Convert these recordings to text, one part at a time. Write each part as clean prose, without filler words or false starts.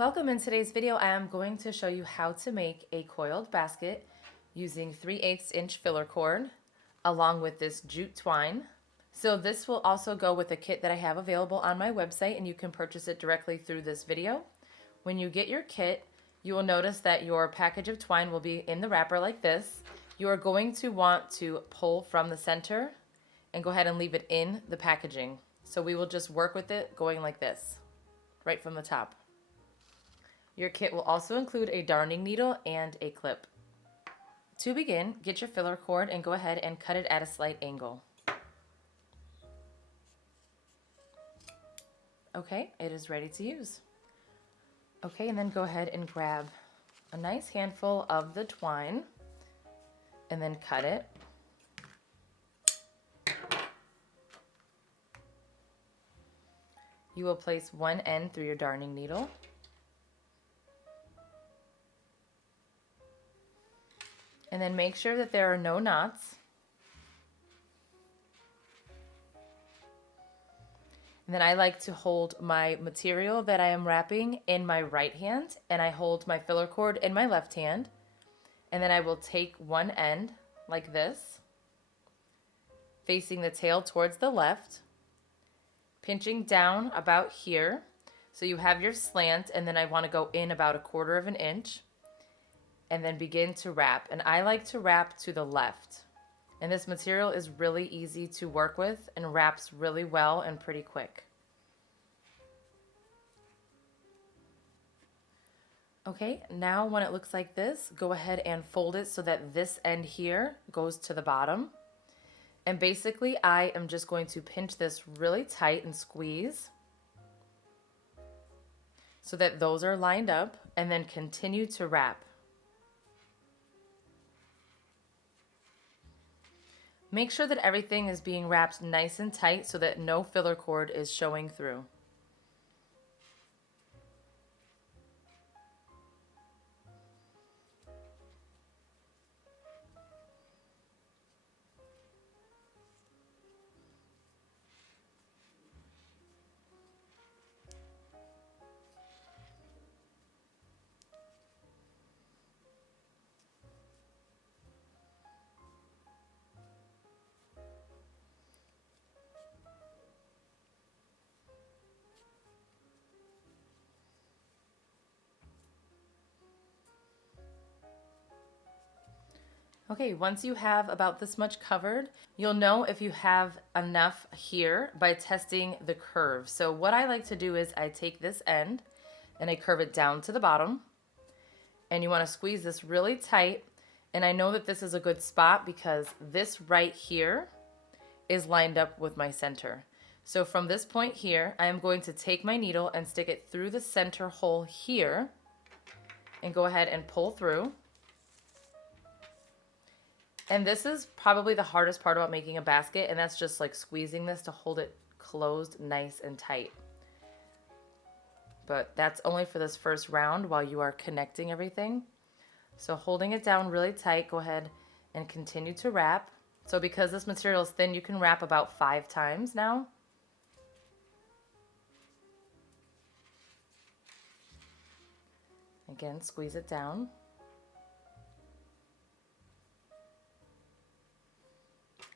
Welcome. In today's video, I am going to show you how to make a coiled basket using 3/8 inch filler cord along with this jute twine. So this will also go with a kit that I have available on my website, and you can purchase it directly through this video. When you get your kit, you will notice that your package of twine will be in the wrapper like this. You are going to want to pull from the center and go ahead and leave it in the packaging. So we will just work with it going like this, right from the top. Your kit will also include a darning needle and a clip. To begin, get your filler cord and go ahead and cut it at a slight angle. Okay, it is ready to use. Okay, and then go ahead and grab a nice handful of the twine and then cut it. You will place one end through your darning needle. And then make sure that there are no knots. And then I like to hold my material that I am wrapping in my right hand, and I hold my filler cord in my left hand. And then I will take one end like this, facing the tail towards the left, pinching down about here. So you have your slant, and then I want to go in about 1/4 of an inch. And then begin to wrap. And I like to wrap to the left. And this material is really easy to work with and wraps really well and pretty quick. Okay, now when it looks like this, go ahead and fold it so that this end here goes to the bottom. And basically I am just going to pinch this really tight and squeeze so that those are lined up, and then continue to wrap. Make sure that everything is being wrapped nice and tight so that no filler cord is showing through. Okay, once you have about this much covered, you'll know if you have enough here by testing the curve. So what I like to do is I take this end and I curve it down to the bottom, and you want to squeeze this really tight. And I know that this is a good spot because this right here is lined up with my center. So from this point here, I am going to take my needle and stick it through the center hole here and go ahead and pull through. And this is probably the hardest part about making a basket, and that's just like squeezing this to hold it closed nice and tight. But that's only for this first round while you are connecting everything. So holding it down really tight, go ahead and continue to wrap. So because this material is thin, you can wrap about 5 times now. Again, squeeze it down.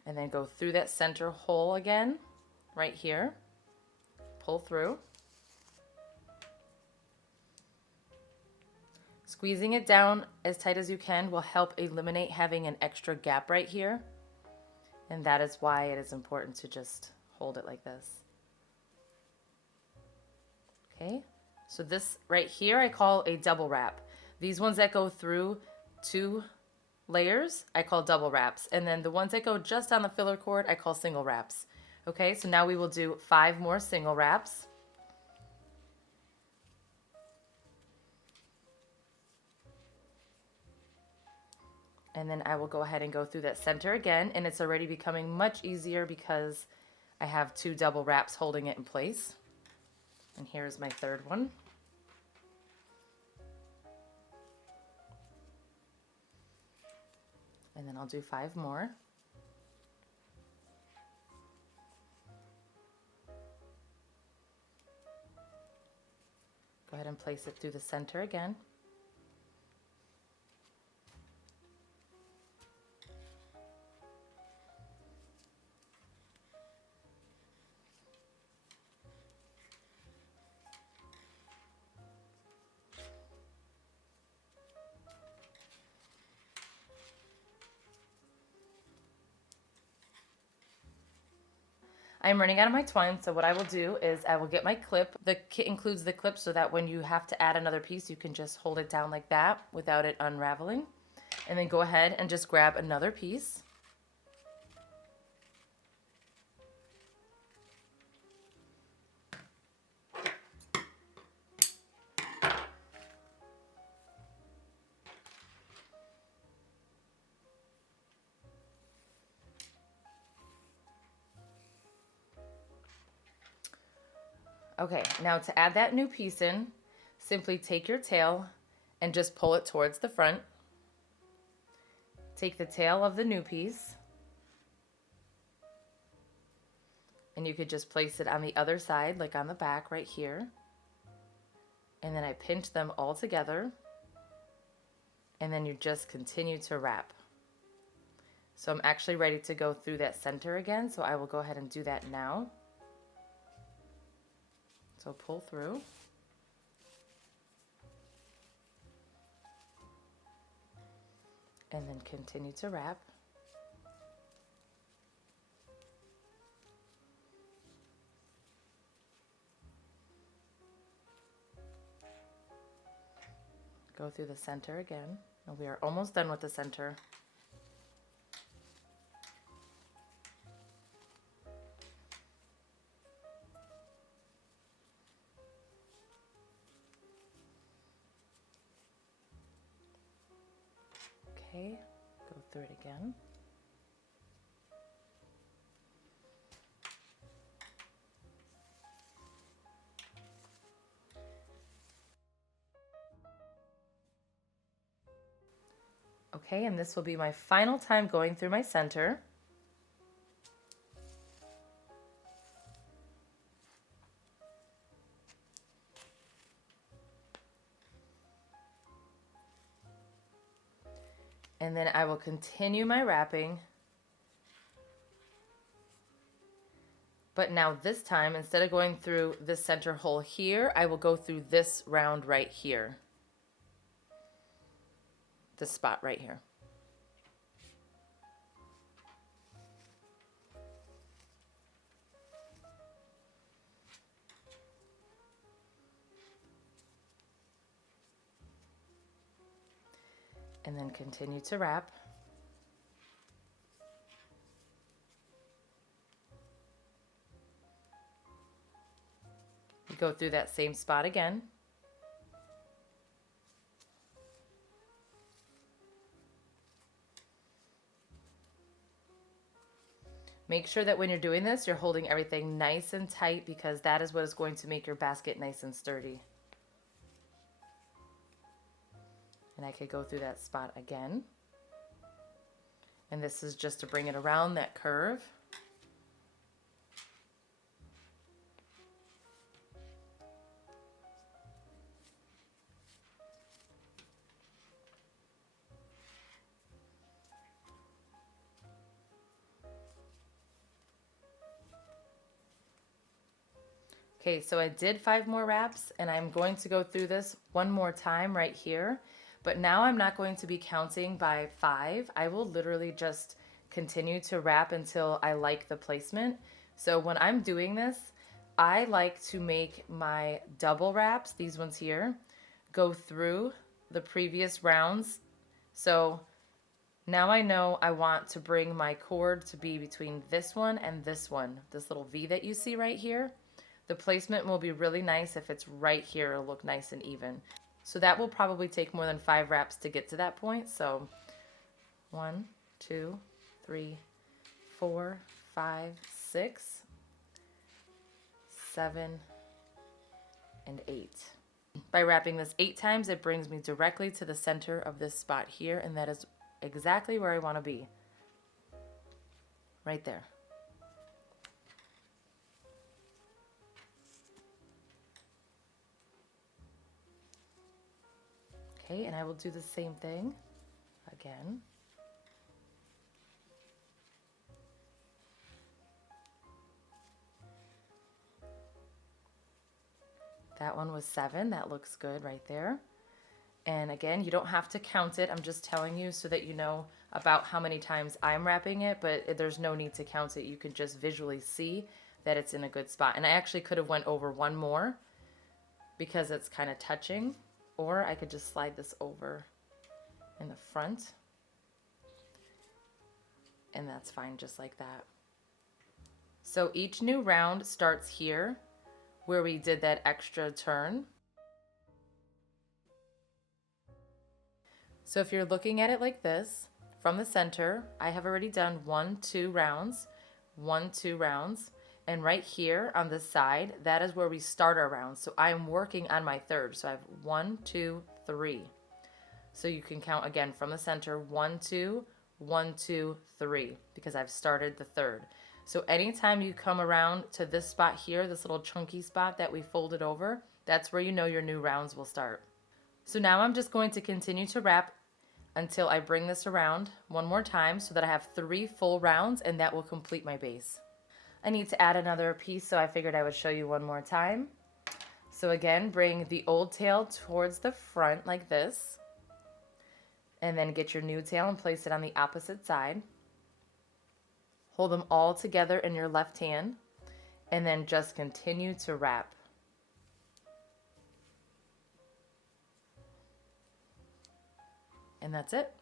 And then go through that center hole again, right here. Pull through. Squeezing it down as tight as you can will help eliminate having an extra gap right here. And that is why it is important to just hold it like this. Okay, so this right here I call a double wrap. These ones that go through 2 layers I call double wraps, and then the ones that go just on the filler cord I call single wraps. Okay, so now we will do 5 more single wraps. And then I will go ahead and go through that center again, and it's already becoming much easier because I have 2 double wraps holding it in place. And here's my 3rd one. And then I'll do 5 more. Go ahead and place it through the center again. I'm running out of my twine, so what I will do is I will get my clip. The kit includes the clip so that when you have to add another piece, you can just hold it down like that without it unraveling. And then go ahead and just grab another piece. Okay, now to add that new piece in, simply take your tail and just pull it towards the front. Take the tail of the new piece, and you could just place it on the other side, like on the back right here. And then I pinch them all together, and then you just continue to wrap. So I'm actually ready to go through that center again, so I will go ahead and do that now. So pull through. And then continue to wrap. Go through the center again. And we are almost done with the center. Okay, go through it again. Okay, and this will be my final time going through my center. And then I will continue my wrapping. But now this time, instead of going through this center hole here, I will go through this round right here. This spot right here. And then continue to wrap. You go through that same spot again. Make sure that when you're doing this, you're holding everything nice and tight because that is what is going to make your basket nice and sturdy. And I could go through that spot again. And this is just to bring it around that curve. Okay, so I did 5 more wraps and I'm going to go through this one more time right here. But now I'm not going to be counting by 5. I will literally just continue to wrap until I like the placement. So when I'm doing this, I like to make my double wraps, these ones here, go through the previous rounds. So now I know I want to bring my cord to be between this one and this one, this little V that you see right here. The placement will be really nice if it's right here. It'll look nice and even. So that will probably take more than 5 wraps to get to that point. So 1, 2, 3, 4, 5, 6, 7, and 8. By wrapping this 8 times, it brings me directly to the center of this spot here, and that is exactly where I want to be. Right there. Okay, and I will do the same thing again. That one was 7. That looks good right there. And again, you don't have to count it. I'm just telling you so that you know about how many times I'm wrapping it, but there's no need to count it. You can just visually see that it's in a good spot. And I actually could have went over one more because it's kind of touching, or I could just slide this over in the front. And that's fine just like that. So each new round starts here where we did that extra turn. So if you're looking at it like this, from the center, I have already done 1, 2 rounds, 1, 2 rounds. And right here on the side, that is where we start our rounds. So I'm working on my third. So I have 1, 2, 3. So you can count again from the center, 1, 2, 1, 2, 3, because I've started the third. So anytime you come around to this spot here, this little chunky spot that we folded over, that's where you know your new rounds will start. So now I'm just going to continue to wrap until I bring this around one more time so that I have 3 full rounds, and that will complete my base. I need to add another piece, so I figured I would show you one more time. So again, bring the old tail towards the front like this, and then get your new tail and place it on the opposite side. Hold them all together in your left hand, and then just continue to wrap. And that's it.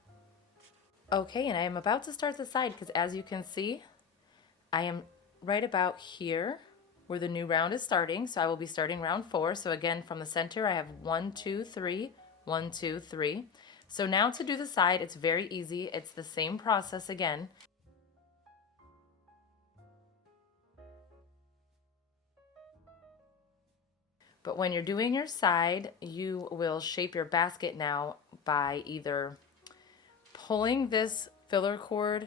Okay, and I am about to start the side because as you can see, I am right about here where the new round is starting. So I will be starting round 4. So again, from the center, I have 1, 2, 3, 1, 2, 3. So now to do the side, it's very easy. It's the same process again. But when you're doing your side, you will shape your basket now by either pulling this filler cord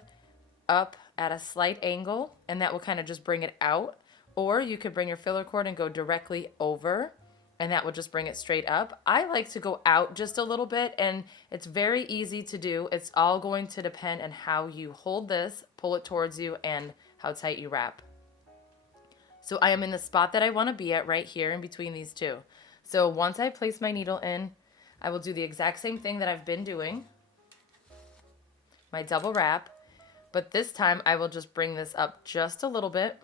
up at a slight angle, and that will kind of just bring it out. Or you could bring your filler cord and go directly over, and that will just bring it straight up. I like to go out just a little bit, and it's very easy to do. It's all going to depend on how you hold this, pull it towards you, and how tight you wrap. So I am in the spot that I want to be at right here in between these two. So once I place my needle in, I will do the exact same thing that I've been doing, my double wrap, but this time I will just bring this up just a little bit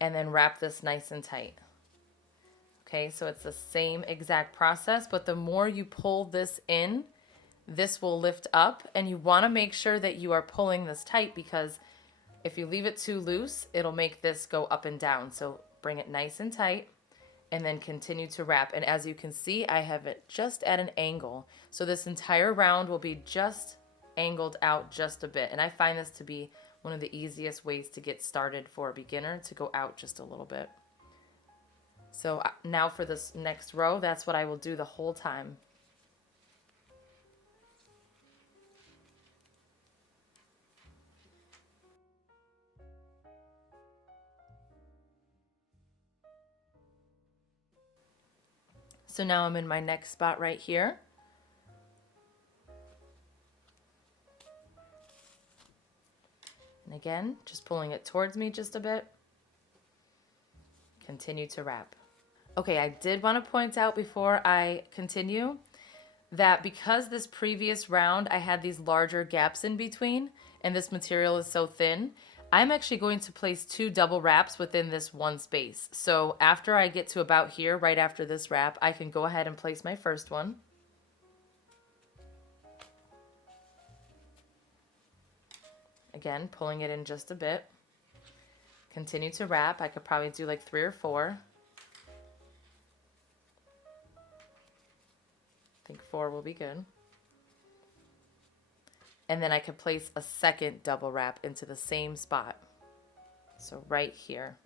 and then wrap this nice and tight. Okay, so it's the same exact process, but the more you pull this in, this will lift up, and you want to make sure that you are pulling this tight, because if you leave it too loose, it'll make this go up and down. So bring it nice and tight and then continue to wrap. And as you can see, I have it just at an angle. So this entire round will be just angled out just a bit. And I find this to be one of the easiest ways to get started for a beginner, to go out just a little bit. So now for this next row, that's what I will do the whole time. So now I'm in my next spot right here. And again, just pulling it towards me just a bit. Continue to wrap. Okay, I did want to point out before I continue that because this previous round I had these larger gaps in between and this material is so thin, I'm actually going to place 2 double wraps within this one space. So after I get to about here, right after this wrap, I can go ahead and place my first one. Again, pulling it in just a bit. Continue to wrap. I could probably do like 3 or 4. I think 4 will be good. And then I could place a second double wrap into the same spot. So right here.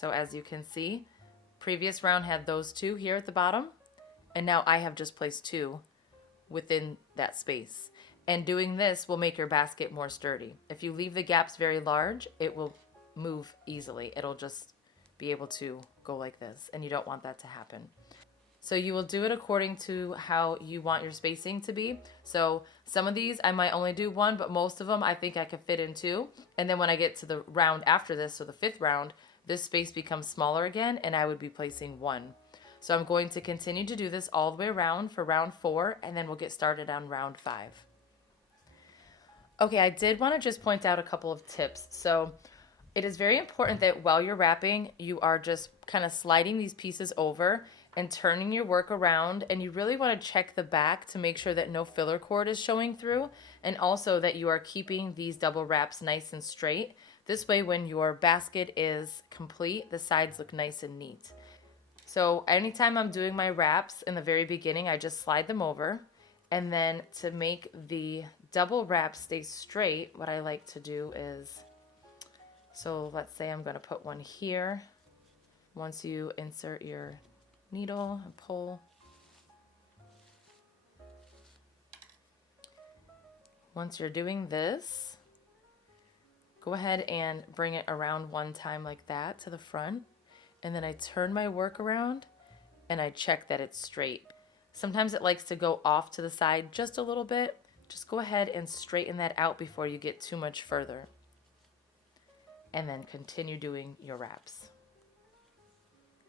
So as you can see, previous round had those 2 here at the bottom, and now I have just placed 2 within that space. And doing this will make your basket more sturdy. If you leave the gaps very large, it will move easily. It'll just be able to go like this, and you don't want that to happen. So you will do it according to how you want your spacing to be. So some of these I might only do one, but most of them I think I could fit in two. And then when I get to the round after this, so the 5th round, this space becomes smaller again and I would be placing 1. So I'm going to continue to do this all the way around for round 4, and then we'll get started on round 5. Okay, I did want to just point out a couple of tips. So it is very important that while you're wrapping, you are just kind of sliding these pieces over and turning your work around, and you really want to check the back to make sure that no filler cord is showing through, and also that you are keeping these double wraps nice and straight. This way when your basket is complete, the sides look nice and neat. So anytime I'm doing my wraps in the very beginning, I just slide them over, and then to make the double wrap stay straight, what I like to do is, so let's say I'm going to put one here. Once you insert your needle and pull. Once you're doing this, go ahead and bring it around one time like that to the front, and then I turn my work around and I check that it's straight. Sometimes it likes to go off to the side just a little bit. Just go ahead and straighten that out before you get too much further. And then continue doing your wraps.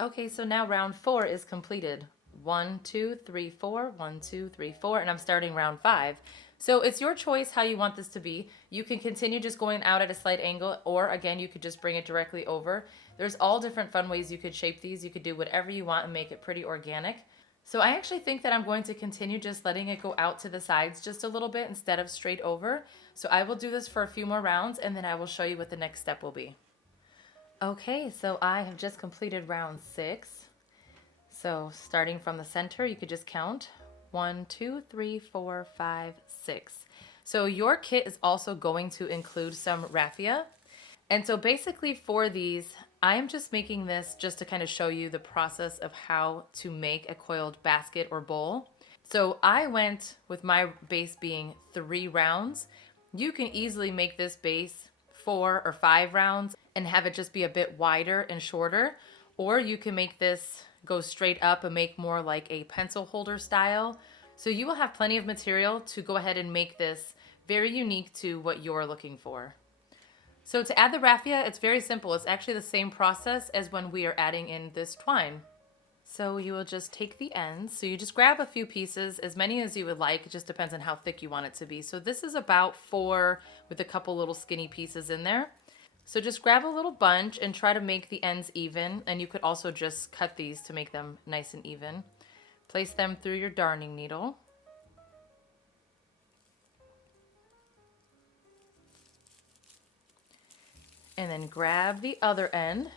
Okay, so now round 4 is completed. 1, 2, 3, 4, 1, 2, 3, 4, and I'm starting round 5. So it's your choice how you want this to be. You can continue just going out at a slight angle, or again, you could just bring it directly over. There's all different fun ways you could shape these. You could do whatever you want and make it pretty organic. So I actually think that I'm going to continue just letting it go out to the sides just a little bit instead of straight over. So I will do this for a few more rounds, and then I will show you what the next step will be. Okay, so I have just completed round 6. So starting from the center, you could just count 1, 2, 3, 4, 5, 6. So your kit is also going to include some raffia. And so basically for these, I'm just making this just to kind of show you the process of how to make a coiled basket or bowl. So I went with my base being 3 rounds. You can easily make this base 4 or 5 rounds and have it just be a bit wider and shorter, or you can make this go straight up and make more like a pencil holder style. So you will have plenty of material to go ahead and make this very unique to what you're looking for. So to add the raffia, it's very simple. It's actually the same process as when we are adding in this twine. So you will just take the ends. So you just grab a few pieces, as many as you would like. It just depends on how thick you want it to be. So this is about 4 with a couple little skinny pieces in there. So just grab a little bunch and try to make the ends even. And you could also just cut these to make them nice and even. Place them through your darning needle. And then grab the other end.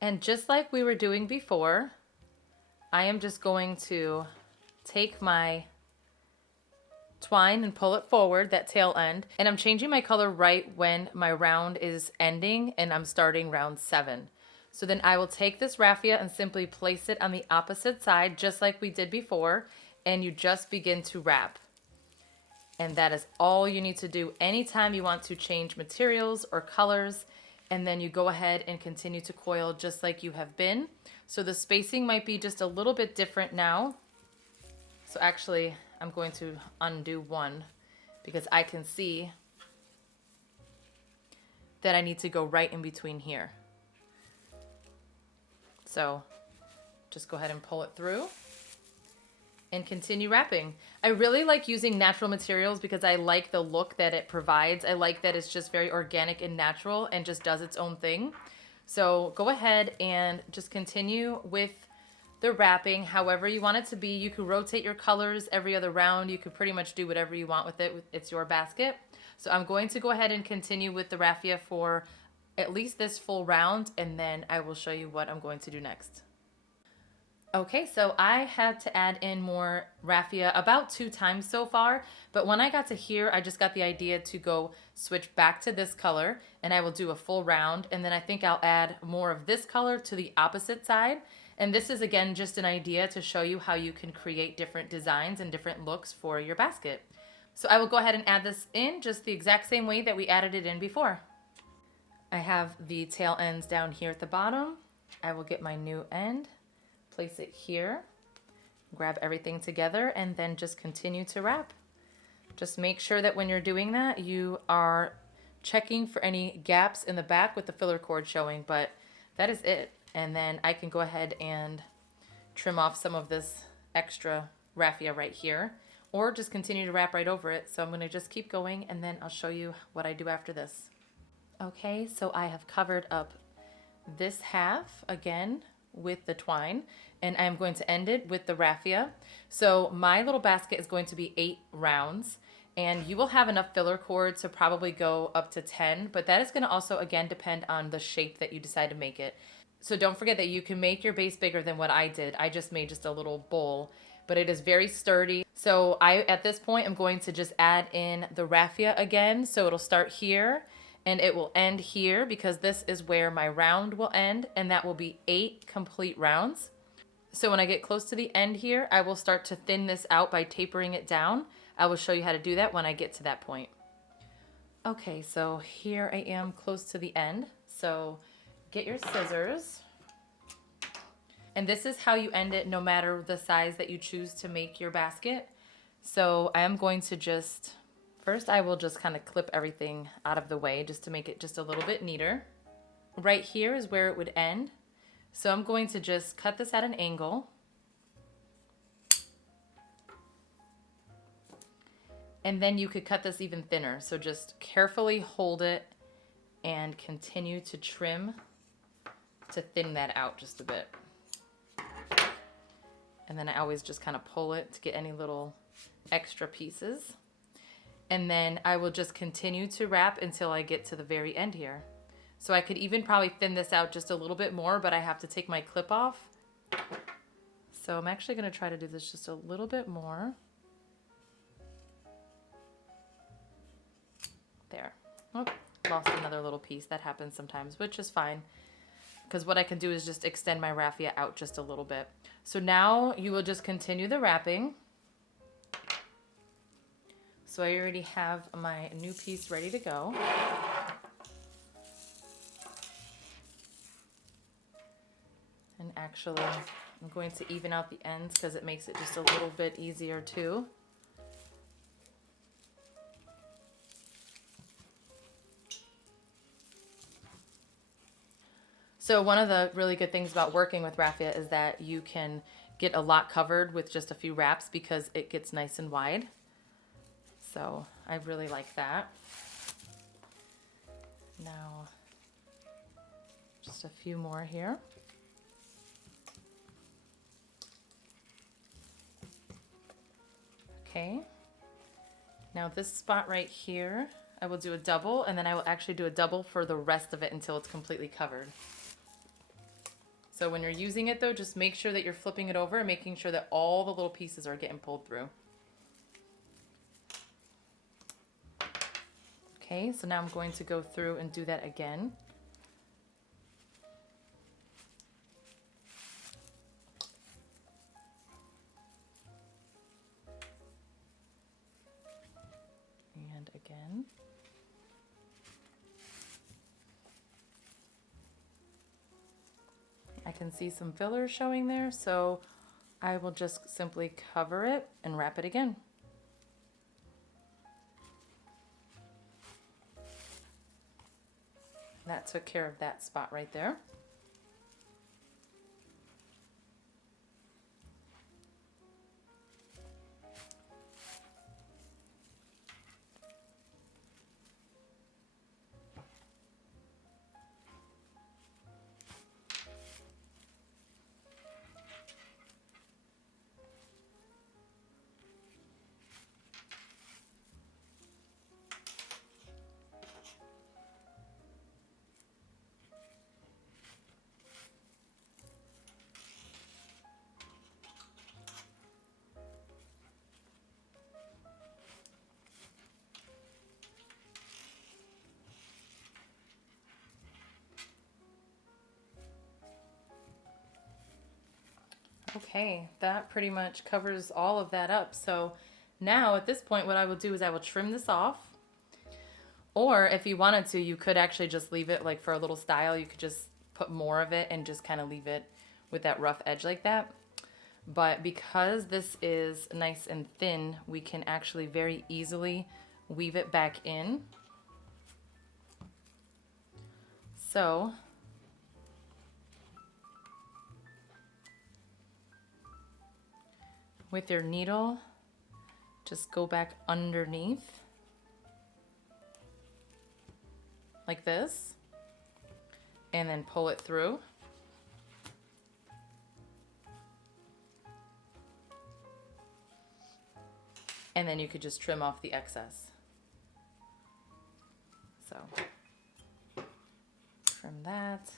And just like we were doing before, I am just going to take my twine and pull it forward, that tail end. And I'm changing my color right when my round is ending and I'm starting round 7. So then I will take this raffia and simply place it on the opposite side, just like we did before, and you just begin to wrap. And that is all you need to do anytime you want to change materials or colors. And then you go ahead and continue to coil just like you have been. So the spacing might be just a little bit different now. So actually, I'm going to undo one because I can see that I need to go right in between here. So just go ahead and pull it through and continue wrapping. I really like using natural materials because I like the look that it provides. I like that it's just very organic and natural and just does its own thing. So go ahead and just continue with the wrapping however you want it to be. You could rotate your colors every other round. You could pretty much do whatever you want with it. It's your basket. So I'm going to go ahead and continue with the raffia for at least this full round, and then I will show you what I'm going to do next. Okay, so I had to add in more raffia about 2 times so far, but when I got to here, I just got the idea to go switch back to this color, and I will do a full round, and then I think I'll add more of this color to the opposite side. And this is, again, just an idea to show you how you can create different designs and different looks for your basket. So I will go ahead and add this in just the exact same way that we added it in before. I have the tail ends down here at the bottom. I will get my new end, place it here, grab everything together, and then just continue to wrap. Just make sure that when you're doing that, you are checking for any gaps in the back with the filler cord showing, but that is it. And then I can go ahead and trim off some of this extra raffia right here, or just continue to wrap right over it. So I'm gonna just keep going, and then I'll show you what I do after this. Okay, so I have covered up this half again with the twine, and I'm going to end it with the raffia. So my little basket is going to be 8 rounds, and you will have enough filler cord to probably go up to 10, but that is going to also again depend on the shape that you decide to make it. So don't forget that you can make your base bigger than what I did. I just made just a little bowl, but it is very sturdy. So at this point, I'm going to just add in the raffia again. So it'll start here and it will end here, because this is where my round will end, and that will be 8 complete rounds. So when I get close to the end here, I will start to thin this out by tapering it down. I will show you how to do that when I get to that point. Okay, so here I am close to the end. So get your scissors. And this is how you end it no matter the size that you choose to make your basket. So I am going to just, first I will just kind of clip everything out of the way just to make it just a little bit neater. Right here is where it would end. So I'm going to just cut this at an angle. And then you could cut this even thinner. So just carefully hold it and continue to trim to thin that out just a bit. And then I always just kind of pull it to get any little extra pieces. And then I will just continue to wrap until I get to the very end here. So I could even probably thin this out just a little bit more, but I have to take my clip off. So I'm actually going to try to do this just a little bit more. There. Oh, lost another little piece. That happens sometimes, which is fine, because what I can do is just extend my raffia out just a little bit. So now you will just continue the wrapping. So I already have my new piece ready to go. And actually, I'm going to even out the ends because it makes it just a little bit easier too. So one of the really good things about working with raffia is that you can get a lot covered with just a few wraps because it gets nice and wide. So I really like that. Now, just a few more here. Okay. Now this spot right here, I will do a double, and then I will actually do a double for the rest of it until it's completely covered. So when you're using it though, just make sure that you're flipping it over and making sure that all the little pieces are getting pulled through. Okay, so now I'm going to go through and do that again. And again. I can see some fillers showing there, so I will just simply cover it and wrap it again. That took care of that spot right there. Okay, that pretty much covers all of that up. So now at this point, what I will do is I will trim this off. Or if you wanted to, you could actually just leave it like for a little style. You could just put more of it and just kind of leave it with that rough edge like that. But because this is nice and thin, we can actually very easily weave it back in. So with your needle, just go back underneath like this and then pull it through. And then you could just trim off the excess. So trim that,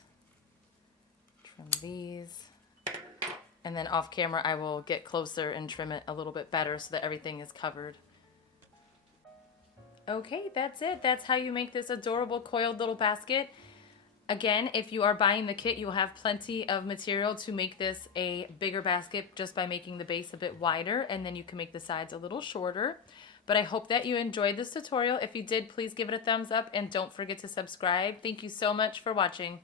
trim these. And then off camera, I will get closer and trim it a little bit better so that everything is covered. Okay, that's it. That's how you make this adorable coiled little basket. Again, if you are buying the kit, you'll have plenty of material to make this a bigger basket just by making the base a bit wider, and then you can make the sides a little shorter. But I hope that you enjoyed this tutorial. If you did, please give it a thumbs up and don't forget to subscribe. Thank you so much for watching.